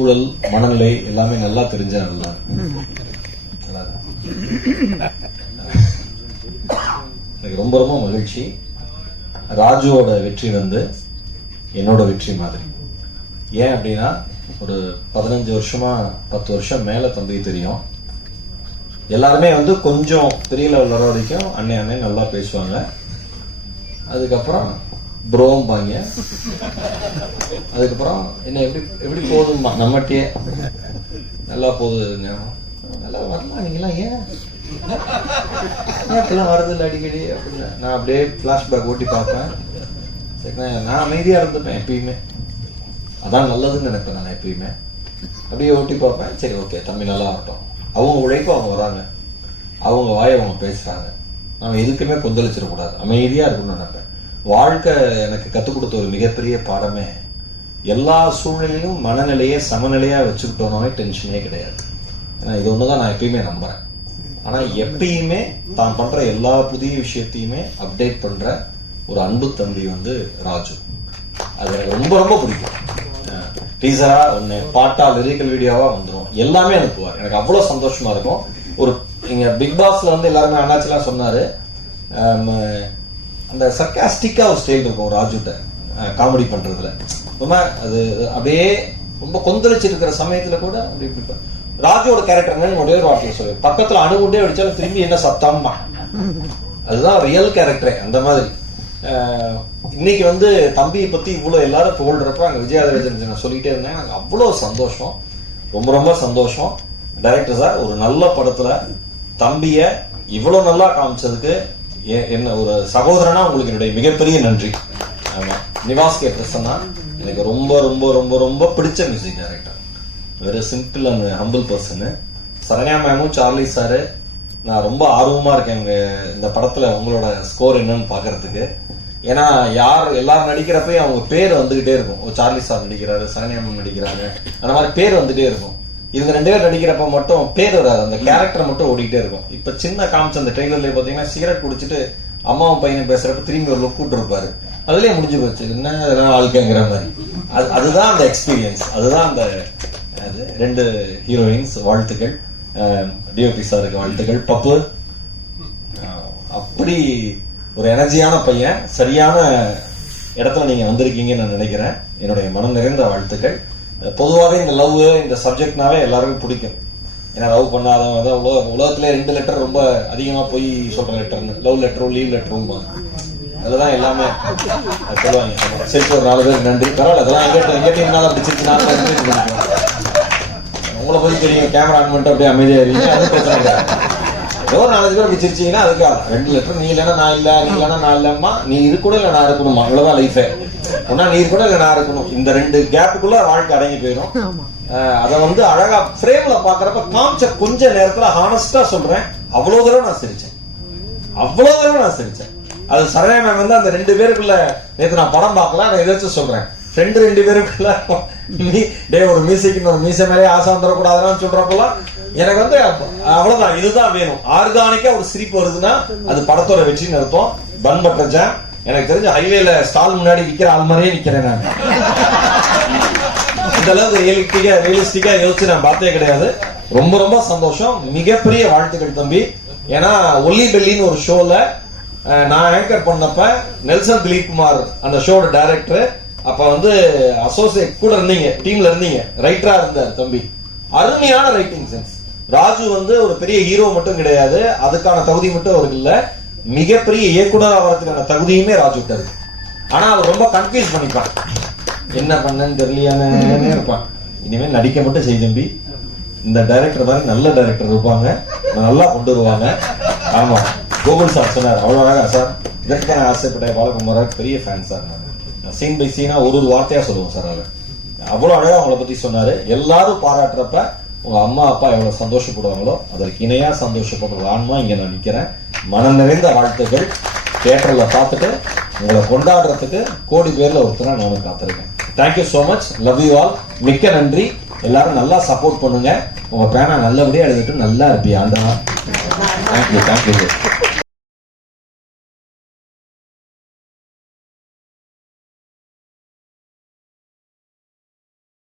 சூழல், மனநிலை எல்லாமே நல்லா தெரிஞ்சா நல்லா. எனக்கு ரொம்ப ரொம்ப மகிழ்ச்சி. ராஜுவோட வெற்றி வந்து என்னோட வெற்றி மாதிரி. ஏன் அப்படின்னா ஒரு 15 வருஷமா 10 வருஷம் மேல தம்பி தெரியும். எல்லாருமே வந்து கொஞ்சம் பெரிய லெவல் வர வரைக்கும் அண்ணே நல்லா பேசுவாங்க. அதுக்கப்புறம் ப்ரோம்பாங்க. அதுக்கப்புறம் என்ன எப்படி போகுதுமா நம்மகிட்டயே நல்லா போகுதுங்க, நல்லா வரலாம் நீங்களாம் ஏன் வருது இல்லை அடிக்கடி அப்படின்னு நான் அப்படியே பிளாஷ்பேக் ஓட்டி பார்ப்பேன். சரி, நான் அமைதியா இருந்துப்பேன் எப்பயுமே. அதான் நல்லதுன்னு நினைப்பேன் நான் எப்பயுமே. அப்படியே ஓட்டி பார்ப்பேன். சரி ஓகே தம்பி நல்லா ஆகட்டும். அவங்க உழைப்பு அவங்க வராங்க, அவங்க வாயை அவங்க பேசுறாங்க. நம்ம எதுக்குமே கொந்தளிச்சிடக்கூடாது, அமைதியா இருக்கணும்னு நினைப்பேன். வாழ்க்கை எனக்கு கத்துக் கொடுத்த ஒரு மிகப்பெரிய பாடமே எல்லா சூழ்நிலையும் மனநிலையே சமநிலையா வச்சுக்கிட்டோம்னாவே டென்ஷனே கிடையாது. ஏன்னா இது ஒண்ணுதான் நான் எப்பயுமே நம்புறேன். ஆனா எப்பயுமே தான் பண்ற எல்லா புதிய விஷயத்தையுமே அப்டேட் பண்ற ஒரு அன்பு தம்பி வந்து ராஜு. அது எனக்கு ரொம்ப ரொம்ப பிடிக்கும். டீசரா ஒண்ணு, பாட்டா, லிரிக்கல் வீடியோவா வந்துடும், எல்லாமே அனுப்புவார். எனக்கு அவ்வளவு சந்தோஷமா இருக்கும். ஒரு இங்க பிக் பாஸ்ல வந்து எல்லாருமே அண்ணாச்சிலாம் சொன்னாரு, அந்த சர்க்காஸ்டிக்கா ஒரு ஸ்டைல் இருக்கும் ராஜுட்ட காமெடி பண்றதுல. அது அப்படியே ரொம்ப கொந்தளிச்சு இருக்கிற சமயத்துல கூட அப்படி ராஜுவோட கேரக்டர் ஒரே ஒரு வார்த்தையை சொல்லு, பக்கத்துல அணுகுண்டே அடிச்சாலும் திரும்பி என்ன சத்தம்மா, அதுதான் ரியல் கேரக்டரே. அந்த மாதிரி இன்னைக்கு வந்து தம்பியை பத்தி இவ்வளவு எல்லாரும் புகழ்றப்ப அங்க விஜயாதரஜன் நான் சொல்லிட்டே இருந்தேன். எனக்கு அவ்வளவு சந்தோஷம், ரொம்ப ரொம்ப சந்தோஷம். டைரக்டர் சார், ஒரு நல்ல படத்துல தம்பிய இவ்வளவு நல்லா காமிச்சதுக்கு என்ன ஒரு சகோதரனா உங்களுக்கு என்னுடைய மிகப்பெரிய நன்றி. ஆமா, நிவாஸ் கே பிரசன்னா எனக்கு ரொம்ப ரொம்ப ரொம்ப ரொம்ப பிடிச்ச music director. Very simple and humble person. Saranya மேமும் சார்லி சாரு, நான் ரொம்ப ஆர்வமா இருக்கேன் இந்த படத்துல உங்களோட ஸ்கோர் என்னன்னு பாக்குறதுக்கு. ஏன்னா எல்லாரும் நடிக்கிறப்ப அவங்க பேர் வந்துகிட்டே இருக்கும். சார்லி சார் நடிக்கிறாரு, சரண்யா மேம் நடிக்கிறாங்க, அந்த மாதிரி பேர் வந்துட்டே இருக்கும். இவங்க 2 பேர் நடிக்கிறப்ப மட்டும் பேர் வராது, அந்த கேரக்டர் மட்டும் ஓடிக்கிட்டே இருக்கும். இப்ப சின்ன காமிச்ச அந்த ட்ரெய்லர்ல பாத்தீங்கன்னா சிகரெட் குடிச்சிட்டு அம்மாவும் பையனும் பேசுறப்ப திரும்பி ஒரு லுக் விட்டுருப்பாரு. அதுலயே முடிஞ்சு போச்சு, என்ன அதெல்லாம் வாழ்க்கைங்கிற மாதிரி. அதுதான் அந்த எக்ஸ்பீரியன்ஸ், அதுதான் அந்த 2 ஹீரோயின்ஸ். வாழ்த்துக்கள். டிஓபி சாருக்கு வாழ்த்துக்கள். பப்பு அப்படி ஒரு எனர்ஜியான பையன், சரியான இடத்துல நீங்க வந்திருக்கீங்கன்னு நான் நினைக்கிறேன். என்னுடைய மனம் நிறைந்த வாழ்த்துக்கள். பொதுவாகவே இந்த லவ் இந்த சப்ஜெக்ட்னாவே எல்லாருக்கும் பிடிக்கும். ஏன்னா லவ் பண்ணாதவங்க உலகத்துல 2 லெட்டர் ரொம்ப அதிகமா போய் சொல்ற லெட்டர்னு, லவ் லெட்டரும் லீவ் லெட்டரும். அதுதான் எல்லாமே சொல்லுவாங்க. சரி, ஒரு 4 பேர் நன்றி, பரவாயில்ல. அதெல்லாம் எங்கிட்ட இருந்தாலும் அப்படி சிரிச்சு உங்களை பத்தி தெரியும். கேமரா ஆன் பண்ணிட்டு அப்படியே அமைதியா இருக்கீங்க, அது பிரச்சனை கிடையாது. ஏதோ 4 பேர் அப்படி சிரிச்சீங்கன்னா அதுக்காக 2 லெட்டர். நீ இல்லைன்னா நான் இல்ல, நீ இல்லைன்னா நான் இல்லம்மா, நீ கூட இல்ல நான் இருக்கணுமா, இவ்வளவுதான் லைஃபே. ஒன்னா நீ கூட இல்ல நான் இருக்கணும். இந்த 2 கேப்புக்குள்ள வாழ்க்கை அடங்கி போயிடும். அத வந்து அழகா ஃப்ரேம்ல பாக்குறப்ப காமிச்ச கொஞ்ச நேரத்துல ஹானஸ்டா சொல்றேன், அவ்வளவு தடவை நான் சிரிச்சேன். அது சரண்யா மேம் வந்து அந்த 2 பேருக்குள்ள நேற்று நான் படம் பார்க்கல, நான் எதாச்சும் சொல்றேன். ஃப்ரெண்டு 2 பேருக்குள்ள ஒரு மியூசிக் ஒரு மீச மேலே ஆசை வந்துடக்கூடாதுன்னு சொல்றப்பெல்லாம் எனக்கு வந்து அவ்வளவுதான், இதுதான் வேணும். ஆர்கானிக்கா ஒரு சிரிப்பு வருதுன்னா அது படத்தோட வெற்றின்னு அர்த்தம். பன் பட்டர் ஜாம் எனக்கு தெரிஞ்ச ஹைவேல ஸ்டால் முன்னாடி விற்கிற ஆள் மாதிரியே நிக்கிறேன் நான். இந்த அளவுக்கு ரியலிஸ்டிக்கா யோசிச்சு நான் பார்த்தே கிடையாது. ரொம்ப ரொம்ப சந்தோஷம், மிகப்பெரிய வாழ்த்துக்கள் தம்பி. ஏன்னா ஒல்லி பெல்லின்னு ஒரு ஷோல நான் ஆங்கர் பண்ணப்ப நெல்சன் திலீப் குமார் அந்த ஷோட டைரக்டர், அப்ப வந்து அசோசியேட் கூட இருந்தீங்க, டீம்ல இருந்தீங்க, ரைட்டரா இருந்தார் தம்பி. அருமையான ரைட்டிங் சென்ஸ். ராஜு வந்து ஒரு பெரிய ஹீரோ மட்டும் கிடையாது, அதுக்கான தகுதி மட்டும் அவருக்கு இல்ல, மிகப்பெரிய இயக்குனர் ஆகிறதுக்கான தகுதியுமே ராஜு கிட்ட இருக்கு. ஆனா அவர் ரொம்ப கன்ஃபியூஸ் பண்ணிப்பான், என்ன பண்ணன்னு தெரியலையானே இருப்பான். இனிமேல் நடிக்க மட்டும் செய் தம்பி, இந்த டைரக்டர் மாதிரி நல்ல டைரக்டர் இருப்பாங்க, நல்லா கொண்டு வருவாங்க. ஆமா, கோகுல் சார் சொன்னார் அவ்வளவு அழகா, சார் இதற்கு நான் ஆசைப்பட்டேன், பாலகுமார் பெரிய ஃபேன் சார். நான் சீன் பை சீனா ஒரு வார்த்தையா சொல்லுவோம் சார். அவர் அவ்வளவு அழகா அவங்கள பத்தி சொன்னாரு. எல்லாரும் பாராட்டுறப்ப உங்க அம்மா அப்பா எவ்வளவு சந்தோஷப்படுவாங்களோ அதற்கு இணையா சந்தோஷப்படுற ஆன்மா இங்க நான் நிக்கிறேன். மனம் நிறைந்த வாழ்த்துக்கள். தியேட்டர்ல பார்த்துட்டு உங்களை கொண்டாடுறதுக்கு கோடி பேர்ல ஒருத்தரா நானும் காத்திருக்கேன். Thank you so much, love you all. மிக்க நன்றி. எல்லாரும் நல்லா சப்போர்ட் பண்ணுங்க. உங்க பேனா நல்லபடியா எழுதிட்டு நல்லா இருப்பியா. தேங்க்யூ.